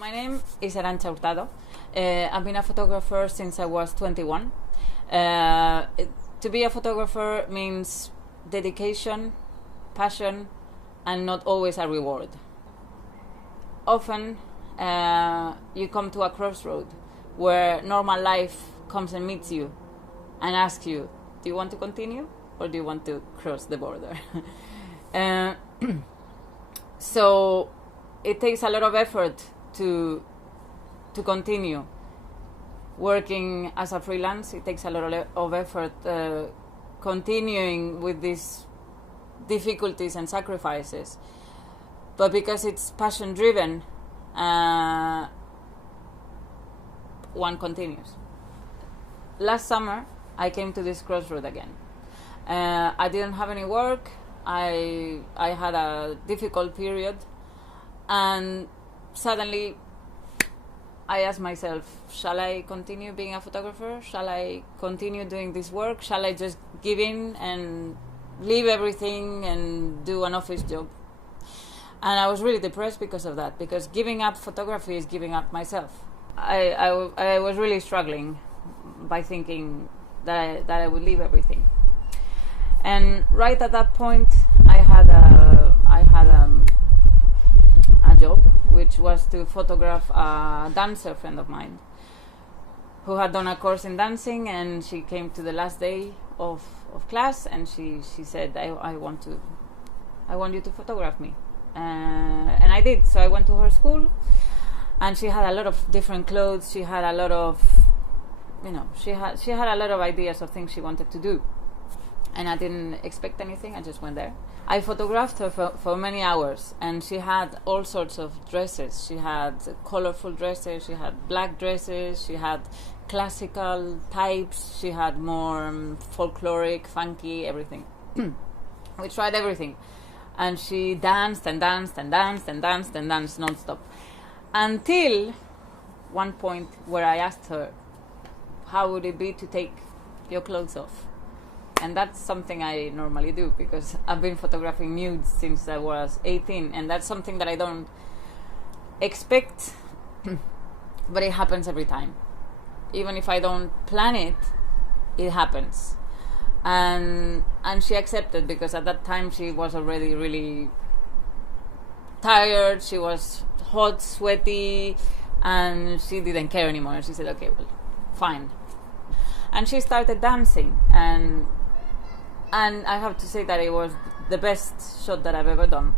My name is Arantxa Hurtado. I've been a photographer since I was 21. To be a photographer means dedication, passion, and not always a reward. Often you come to a crossroad where normal life comes and meets you and asks you, do you want to continue or do you want to cross the border? So it takes a lot of effort to continue working as a freelance. It takes a lot of effort continuing with these difficulties and sacrifices. But because it's passion driven, one continues. Last summer, I came to this crossroad again. I didn't have any work. I had a difficult period, and suddenly I asked myself, shall I continue being a photographer? Shall I continue doing this work? Shall I just give in and leave everything and do an office job? And I was really depressed because of that, because giving up photography is giving up myself. I was really struggling by thinking that I would leave everything. And right at that point, I had a job, which was to photograph a dancer friend of mine who had done a course in dancing, and she came to the last day of class, and she said, I want you to photograph me. And I did. So I went to her school, and she had a lot of different clothes. She had a lot of, she had a lot of ideas of things she wanted to do. And I didn't expect anything. I just went there. I photographed her for many hours, and she had all sorts of dresses. She had colorful dresses, she had black dresses, she had classical types, she had more folkloric, funky, everything. We tried everything. And she danced and danced and danced and danced and danced non-stop. Until one point where I asked her, how would it be to take your clothes off? And that's something I normally do, because I've been photographing nudes since I was 18, and that's something that I don't expect, but it happens every time. Even if I don't plan it, it happens. And she accepted, because at that time she was already really tired, she was hot, sweaty, and she didn't care anymore. She said, okay, well, fine. And she started dancing, and I have to say that it was the best shot that I've ever done.